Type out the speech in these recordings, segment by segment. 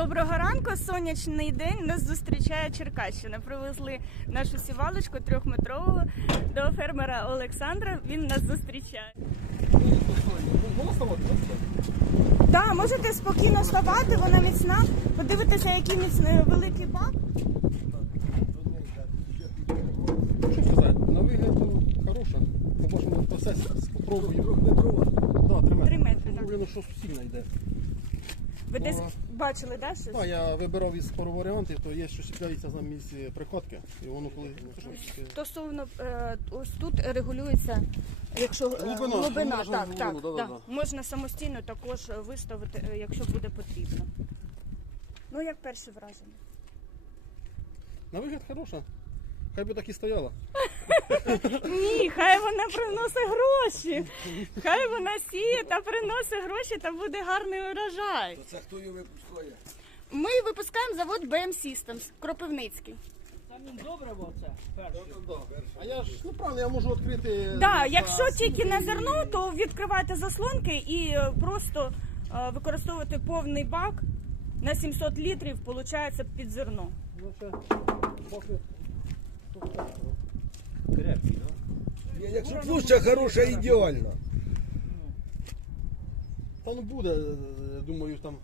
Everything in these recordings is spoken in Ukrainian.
Доброго ранку, сонячний день. Нас зустрічає Черкащина. Привезли нашу сівалочку трьохметрову до фермера Олександра. Він нас зустрічає. Так, можете спокійно ставати, вона міцна. Подивитися, який міцний великий бак. Що сказати? На вигляд ну, хороша. Побачимо процес, спробуємо. Три метри. Три метри, так. Що сильно йде. Ви десь бачили, да, щось? Так, я вибирав із пару варіантів, то є, що чіпляється на місці прикладки. І воно коли... Стосовно е, ось тут регулюється, якщо е, Глибина, глибина, можна так, так, глибину, да, да, так. можна самостійно також виставити, е, якщо буде потрібно. Ну, як перше враження? На вигляд хороша. Хай би так і стояла. Ні, хай вона приносить гроші. Хай вона сіє та приносить гроші та буде гарний урожай. То це хто її випускає? Ми випускаємо завод BM Systems Кропивницький. Там він добре був це перший. А я ж, ну правильно, я можу відкрити... Да, якщо тільки на зерно, то відкривайте заслонки і е, просто е, використовувати повний бак на 700 літрів, виходить під зерно. Ну, це... Поки... Крепкий, да? Якщо площа хороша, ідеально. Та ну буде, думаю, там...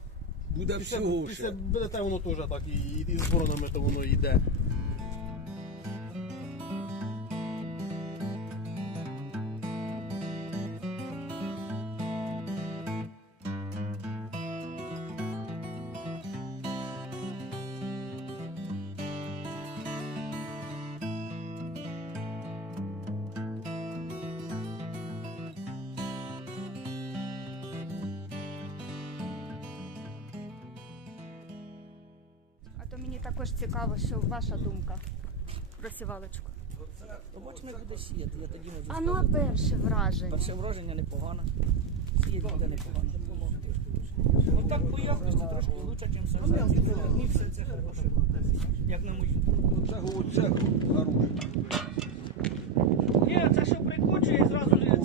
Буде Після, всього після. БДТ воно теж так і, і, і з боронами то воно йде. То мені також цікаво, що ваша думка про сівалочку. Побач, не буде сіяти, я тоді можу. А ну а перше враження. Перше враження непогано. Сіяти буде непогано. Ну так по якості трошки лучше, ніж сам. Ну, Ні, все це хороше. Як на мою. Це оце хороше. Ні, це що прикочує, зразу ж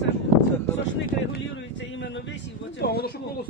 це сошник регулюється іменно висів. Ну, оце. Так, воно щоб було